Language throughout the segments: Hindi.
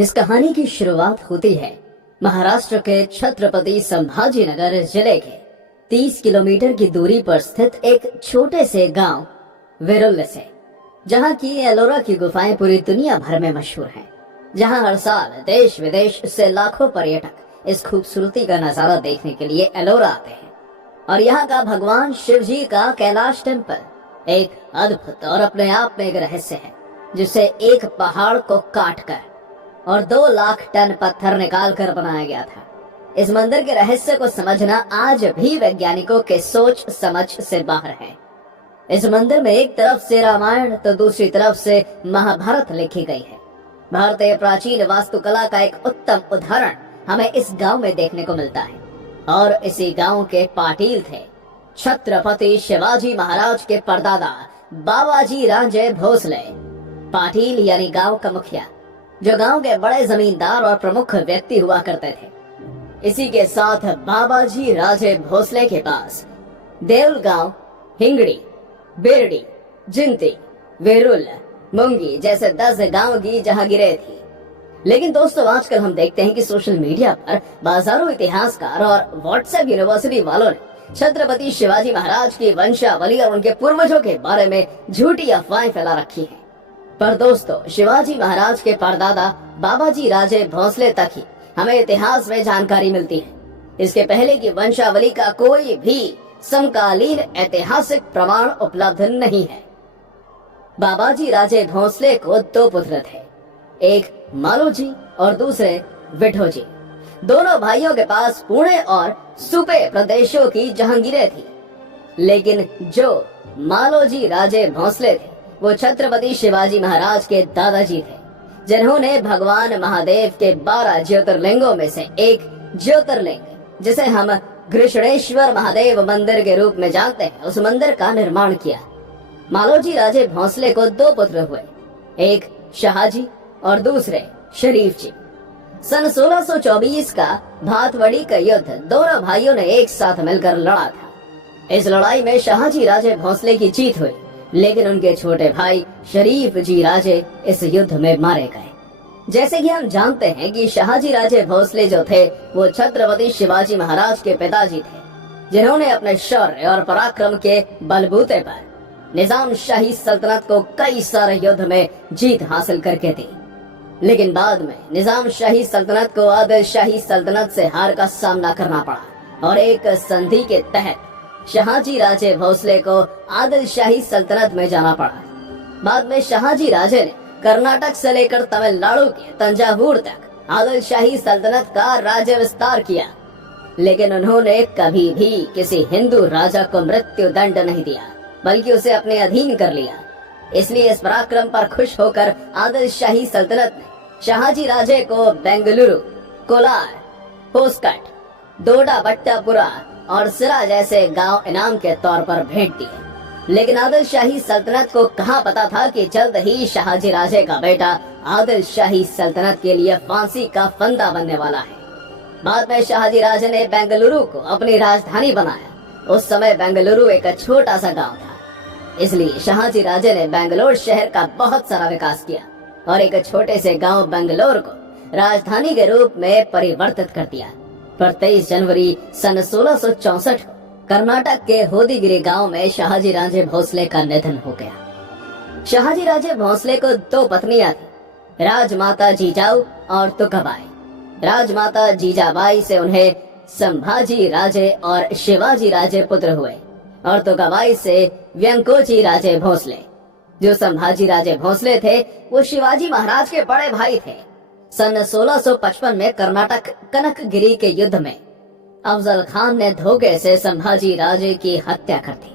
इस कहानी की शुरुआत होती है महाराष्ट्र के छत्रपति संभाजीनगर जिले के 30 किलोमीटर की दूरी पर स्थित एक छोटे से गांव वेरुल से, जहां की एलोरा की गुफाएं पूरी दुनिया भर में मशहूर हैं, जहां हर साल देश विदेश से लाखों पर्यटक इस खूबसूरती का नजारा देखने के लिए एलोरा आते हैं। और यहाँ का भगवान शिव जी का कैलाश टेम्पल एक अद्भुत और अपने आप में एक रहस्य है, जिसे एक पहाड़ को काटकर और 2 लाख टन पत्थर निकाल कर बनाया गया था। इस मंदिर के रहस्य को समझना आज भी वैज्ञानिकों के सोच समझ से बाहर है। इस मंदिर में एक तरफ से रामायण तो दूसरी तरफ से महाभारत लिखी गई है। भारतीय प्राचीन वास्तुकला का एक उत्तम उदाहरण हमें इस गांव में देखने को मिलता है। और इसी गांव के पाटिल थे छत्रपति शिवाजी महाराज के परदादा बाबाजी राजे भोसले। पाटिल यानी गांव का मुखिया, जो गांव के बड़े जमींदार और प्रमुख व्यक्ति हुआ करते थे। इसी के साथ बाबाजी राजे भोसले के पास देउल गांव, हिंगड़ी, बेरडी, जिंती, वेरुल, मुंगी जैसे 10 गांव की जहांगीरें थी। लेकिन दोस्तों, आजकल हम देखते हैं कि सोशल मीडिया पर बाजारों इतिहासकार और व्हाट्सएप यूनिवर्सिटी वालों ने छत्रपति शिवाजी महाराज की वंशावली और उनके पूर्वजों के बारे में झूठी अफवाहें फैला रखी हैं। पर दोस्तों, शिवाजी महाराज के परदादा बाबाजी राजे भोसले तक ही हमें इतिहास में जानकारी मिलती है। इसके पहले की वंशावली का कोई भी समकालीन ऐतिहासिक प्रमाण उपलब्ध नहीं है। बाबाजी राजे भोसले को 2 पुत्र थे, एक मालोजी और दूसरे विठोजी। दोनों भाइयों के पास पुणे और सुपे प्रदेशों की जहांगीरें थी। लेकिन जो मालोजी राजे भोसले थे वो छत्रपति शिवाजी महाराज के दादाजी थे, जिन्होंने भगवान महादेव के 12 ज्योतिर्लिंगों में से एक ज्योतिर्लिंग, जिसे हम घृष्णेश्वर महादेव मंदिर के रूप में जानते हैं, उस मंदिर का निर्माण किया। मालोजी राजे भोसले को 2 पुत्र हुए, एक शाहजी और दूसरे शरीफ जी। सन 1624 का भातवड़ी का युद्ध दोनों भाइयों ने एक साथ मिलकर लड़ा था। इस लड़ाई में शाहजी राजे भोसले की जीत हुई, लेकिन उनके छोटे भाई शरीफ जी राजे इस युद्ध में मारे गए। जैसे कि हम जानते हैं कि शाहजी राजे भोसले जो थे वो छत्रपति शिवाजी महाराज के पिताजी थे, जिन्होंने अपने शौर्य और पराक्रम के बलबूते पर निजाम शाही सल्तनत को कई सारे युद्ध में जीत हासिल करके दी। लेकिन बाद में निजाम शाही सल्तनत को आदिल शाही सल्तनत से हार का सामना करना पड़ा और एक संधि के तहत शाहजी राजे भोसले को आदिल शाही सल्तनत में जाना पड़ा। बाद में शाहजी राजे ने कर्नाटक से लेकर तमिलनाडु के तंजावुर तक आदिल शाही सल्तनत का राज्य विस्तार किया, लेकिन उन्होंने कभी भी किसी हिंदू राजा को मृत्यु दंड नहीं दिया, बल्कि उसे अपने अधीन कर लिया। इसलिए इस पराक्रम पर खुश होकर आदिल शाही सल्तनत ने शाहजी राजे को बेंगलुरु, कोलार, होस्कट, डोडा बट्टापुरा और सिरा जैसे गांव इनाम के तौर पर भेंट दिए। लेकिन आदिल शाही सल्तनत को कहाँ पता था कि जल्द ही शाहजी राजे का बेटा आदिल शाही सल्तनत के लिए फांसी का फंदा बनने वाला है। बाद में शाहजी राजे ने बेंगलुरु को अपनी राजधानी बनाया। उस समय बेंगलुरु एक छोटा सा गांव था, इसलिए शाहजी राजे ने बेंगलोर शहर का बहुत सारा विकास किया और एक छोटे से गांव बेंगलोर को राजधानी के रूप में परिवर्तित कर दिया। पर 23 जनवरी सन 1664 को कर्नाटक के होदीगिरी गांव में शाहजी राजे भोसले का निधन हो गया। शाहजी राजे भोसले को 2 पत्नियां थी, राजमाता जीजाऊ और तुकाबाई। राजमाता जीजाबाई से उन्हें संभाजी राजे और शिवाजी राजे पुत्र हुए और तुकाबाई से व्यंकोजी राजे भोसले। जो संभाजी राजे भोसले थे वो शिवाजी महाराज के बड़े भाई थे। सन 1655 में कर्नाटक कनकगिरी के युद्ध में अफजल खान ने धोखे से संभाजी राजे की हत्या कर दी।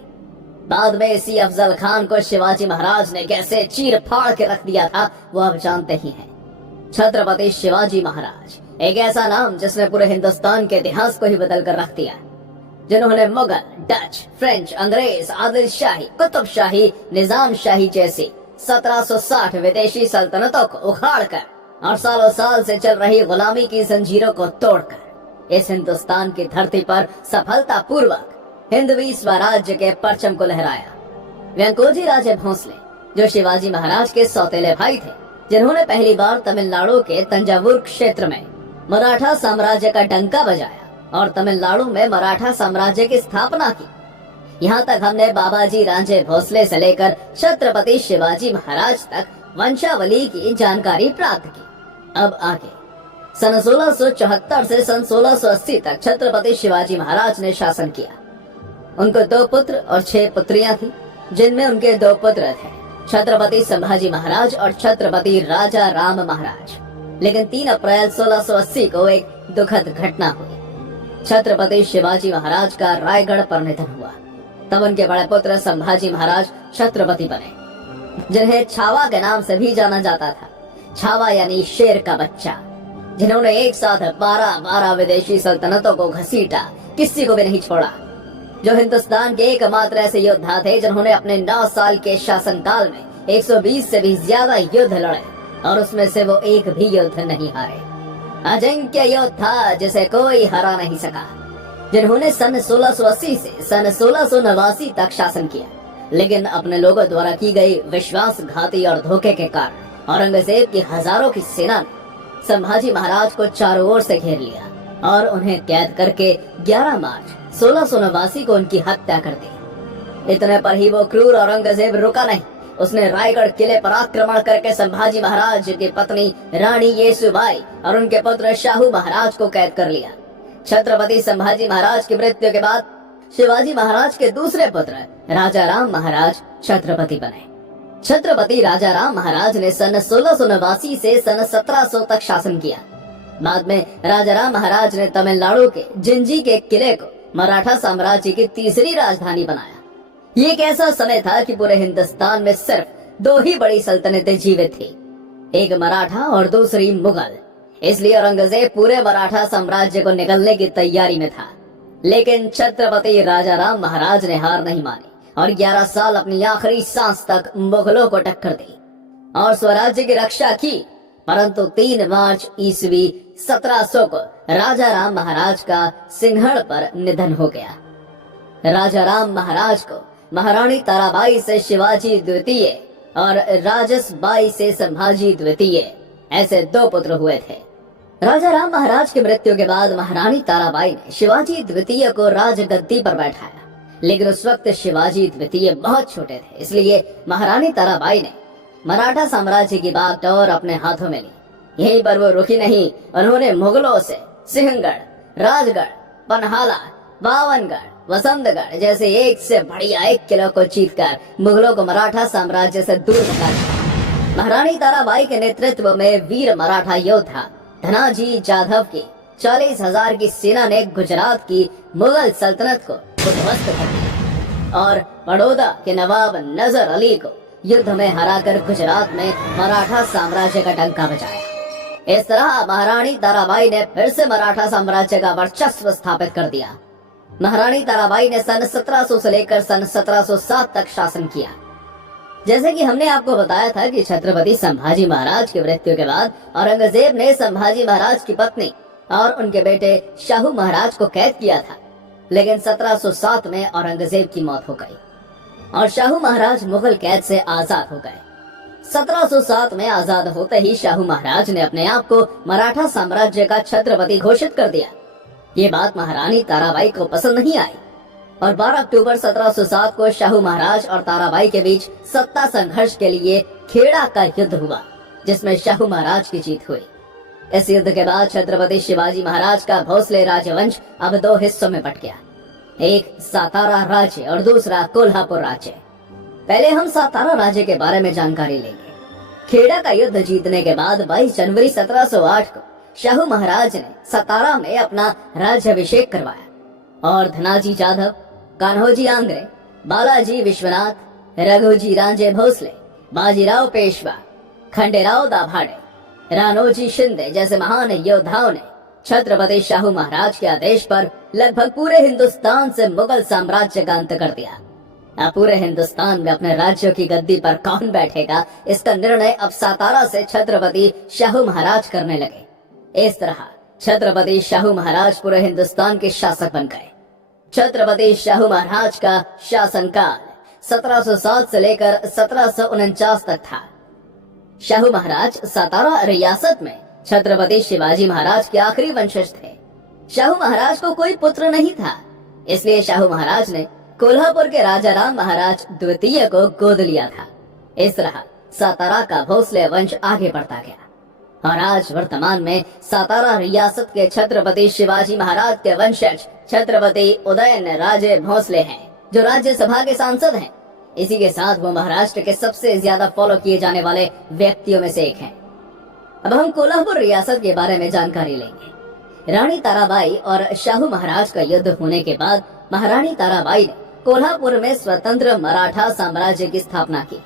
बाद में इसी अफजल खान को शिवाजी महाराज ने कैसे चीर फाड़ के रख दिया था वो आप जानते ही हैं। छत्रपति शिवाजी महाराज एक ऐसा नाम जिसने पूरे हिंदुस्तान के इतिहास को ही बदल कर रख दिया, जिन्होंने मुगल, डच, फ्रेंच, अंग्रेज, आदिल शाही, कुतुब शाही, निजाम शाही जैसी 1760 विदेशी सल्तनतों को उखाड़कर और सालों साल से चल रही गुलामी की जंजीरों को तोड़कर इस हिंदुस्तान की धरती पर सफलता पूर्वक हिंदवी स्वराज्य के परचम को लहराया। व्यंकोजी राजे भोसले, जो शिवाजी महाराज के सौतेले भाई थे, जिन्होंने पहली बार तमिलनाडु के तंजावुर क्षेत्र में मराठा साम्राज्य का डंका बजाया और तमिलनाडु में मराठा साम्राज्य की स्थापना की। यहाँ तक हमने बाबाजी राजे भोसले से लेकर छत्रपति शिवाजी महाराज तक वंशावली की जानकारी प्राप्त की। अब आगे सन 1674 से सन 1680 तक छत्रपति शिवाजी महाराज ने शासन किया। उनको 2 पुत्र और 6 पुत्रियां थी, जिनमें उनके 2 पुत्र थे, छत्रपति संभाजी महाराज और छत्रपति राजा राम महाराज। लेकिन 3 अप्रैल 1680 को एक दुखद घटना हुई। छत्रपति शिवाजी महाराज का रायगढ़ पर निधन हुआ। तब उनके बड़े पुत्र संभाजी महाराज छत्रपति बने, जिन्हें छावा के नाम से भी जाना जाता था। छावा यानी शेर का बच्चा, जिन्होंने एक साथ 12 विदेशी सल्तनतों को घसीटा, किसी को भी नहीं छोड़ा। जो हिंदुस्तान के एकमात्र ऐसे योद्धा थे जिन्होंने अपने 9 साल के शासनकाल में 120 से भी ज्यादा युद्ध लड़े और उसमें से वो एक भी युद्ध नहीं हारे। अजिंक्य योद्धा जिसे कोई हरा नहीं सका, जिन्होंने सन 1680 से सन 1689 तक शासन किया, लेकिन अपने लोगों द्वारा की गई विश्वासघाती और धोखे के कारण औरंगजेब की हजारों की सेना ने संभाजी महाराज को चारों ओर से घेर लिया और उन्हें कैद करके 11 मार्च 1689 को उनकी हत्या कर दी। इतने पर ही वो क्रूर औरंगजेब रुका नहीं। उसने रायगढ़ किले पर आक्रमण करके संभाजी महाराज की पत्नी रानी येसुबाई और उनके पुत्र शाहू महाराज को कैद कर लिया। छत्रपति संभाजी महाराज की मृत्यु के बाद शिवाजी महाराज के दूसरे पुत्र राजा राम महाराज छत्रपति बने। छत्रपति राजा राम महाराज ने सन 1689 से सन 1700 तक शासन किया। बाद में राजा राम महाराज ने तमिलनाडु के जिंजी के किले को मराठा साम्राज्य की तीसरी राजधानी बनाया। ये एक ऐसा समय था कि पूरे हिंदुस्तान में सिर्फ 2 ही बड़ी सल्तनतें जीवित थी, एक मराठा और दूसरी मुगल। इसलिए औरंगजेब पूरे मराठा साम्राज्य को निगलने की तैयारी में था। लेकिन छत्रपति राजा राम महाराज ने हार नहीं मानी और 11 साल अपनी आखिरी सांस तक मुगलों को टक्कर दी और स्वराज्य की रक्षा की। परंतु 3 मार्च ईस्वी 1700 को राजा राम महाराज का सिंहण पर निधन हो गया। राजा राम महाराज को महारानी ताराबाई से शिवाजी द्वितीय और राजस बाई से संभाजी द्वितीय ऐसे 2 पुत्र हुए थे। राजा राम महाराज की मृत्यु के बाद महारानी ताराबाई ने शिवाजी द्वितीय को राजगद्दी पर बैठाया, लेकिन उस वक्त शिवाजी द्वितीय बहुत छोटे थे। इसलिए महारानी ताराबाई ने मराठा साम्राज्य की बागडोर अपने हाथों में ली। यहीं पर वो रुकी नहीं, उन्होंने मुगलों से सिंहगढ़, राजगढ़, पन्हाला, बावनगढ़, वसंतगढ़ जैसे एक से बढ़िया एक किलो को जीतकर मुगलों को मराठा साम्राज्य से दूर भगा दिया। महारानी ताराबाई के नेतृत्व में वीर मराठा योद्धा धनाजी जाधव की 40,000 की सेना ने गुजरात की मुगल सल्तनत को उद्ध्वस्त कर दिया और बड़ौदा के नवाब नजर अली को युद्ध में हराकर गुजरात में मराठा साम्राज्य का डंका बजाया। इस तरह महारानी ताराबाई ने फिर से मराठा साम्राज्य का वर्चस्व स्थापित कर दिया। महारानी ताराबाई ने सन 1700 से लेकर सन 1707 तक शासन किया। जैसे कि हमने आपको बताया था कि छत्रपति संभाजी महाराज की मृत्यु के बाद औरंगजेब ने संभाजी महाराज की पत्नी और उनके बेटे शाहू महाराज को कैद किया था, लेकिन 1707 में औरंगजेब की मौत हो गई और शाहू महाराज मुगल कैद से आजाद हो गए। 1707 में आजाद होते ही शाहू महाराज ने अपने आप को मराठा साम्राज्य का छत्रपति घोषित कर दिया। ये बात महारानी ताराबाई को पसंद नहीं आई और 12 अक्टूबर 1707 को शाहू महाराज और ताराबाई के बीच सत्ता संघर्ष के लिए खेड़ा का युद्ध हुआ, जिसमें शाहू महाराज की जीत हुई। इस युद्ध के बाद छत्रपति शिवाजी महाराज का भोसले राजवंश अब 2 हिस्सों में बट गया, एक सातारा राज्य और दूसरा कोल्हापुर राज्य। पहले हम सातारा राज्य के बारे में जानकारी लेंगे। खेड़ा का युद्ध जीतने के बाद 22 जनवरी 1708 को शाहू महाराज ने सतारा में अपना राज्याभिषेक करवाया और धनाजी जाधव, कान्होजी आंग्रे, बालाजी विश्वनाथ, रघुजी राजे भोसले, बाजीराव पेशवा, खंडेराव दाभाडे, रानोजी शिंदे जैसे महान योद्धाओं ने छत्रपति शाहू महाराज के आदेश पर लगभग पूरे हिंदुस्तान से मुगल साम्राज्य का अंत कर दिया। अब पूरे हिंदुस्तान में अपने राज्यों की गद्दी पर कौन बैठेगा, इसका निर्णय अब सातारा से छत्रपति शाहू महाराज करने लगे। इस तरह छत्रपति शाहू महाराज पूरे हिंदुस्तान के शासक बन गए। छत्रपति शाहू महाराज का शासनकाल 1707 से लेकर 1749 तक था। शाहू महाराज सातारा रियासत में छत्रपति शिवाजी महाराज के आखिरी वंशज थे। शाहू महाराज को कोई पुत्र नहीं था, इसलिए शाहू महाराज ने कोल्हापुर के राजा राम महाराज द्वितीय को गोद लिया था। इस तरह सातारा का भोसले वंश आगे बढ़ता गया और आज वर्तमान में सातारा रियासत के छत्रपति शिवाजी महाराज के वंशज छत्रपति उदयन राजे भोसले हैं, जो राज्यसभा के सांसद हैं। इसी के साथ वो महाराष्ट्र के सबसे ज्यादा फॉलो किए जाने वाले व्यक्तियों में से एक हैं। अब हम कोल्हापुर रियासत के बारे में जानकारी लेंगे। रानी ताराबाई और शाहू महाराज का युद्ध होने के बाद महारानी ताराबाई ने कोल्हापुर में स्वतंत्र मराठा साम्राज्य की स्थापना की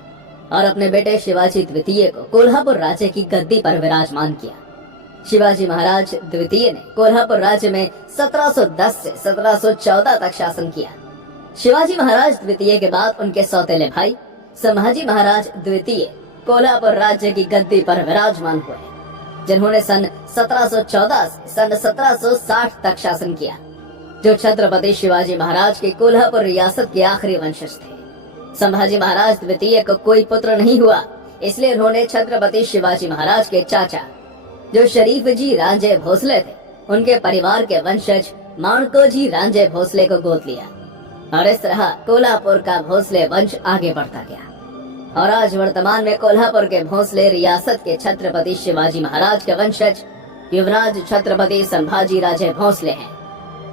और अपने बेटे शिवाजी द्वितीय को कोल्हापुर राज्य की गद्दी पर विराजमान किया। शिवाजी महाराज द्वितीय ने कोल्हापुर राज्य में 1710 से 1714 तक शासन किया। शिवाजी महाराज द्वितीय के बाद उनके सौतेले भाई संभाजी महाराज द्वितीय कोल्हापुर राज्य की गद्दी पर विराजमान हुए, जिन्होंने सन 1714 से सन 1760 तक शासन किया, जो छत्रपति शिवाजी महाराज के कोल्हापुर रियासत के आखिरी वंशज थे। संभाजी महाराज द्वितीय को कोई पुत्र नहीं हुआ, इसलिए उन्होंने छत्रपति शिवाजी महाराज के चाचा, जो शरीफ जी रांझे भोसले थे, उनके परिवार के वंशज माणको जी रांझे भोसले को गोद लिया और इस तरह कोल्हापुर का भोसले वंश आगे बढ़ता गया और आज वर्तमान में कोल्हापुर के भोसले रियासत के छत्रपति शिवाजी महाराज के वंशज युवराज छत्रपति संभाजी राजे भोसले हैं,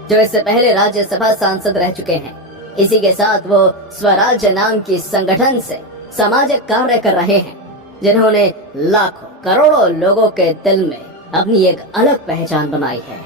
जो इससे पहले राज्यसभा सांसद रह चुके हैं। इसी के साथ वो स्वराज्य नाम की संगठन से सामाजिक कार्य कर रहे हैं, जिन्होंने लाखों करोड़ों लोगों के दिल में अपनी एक अलग पहचान बनाई है।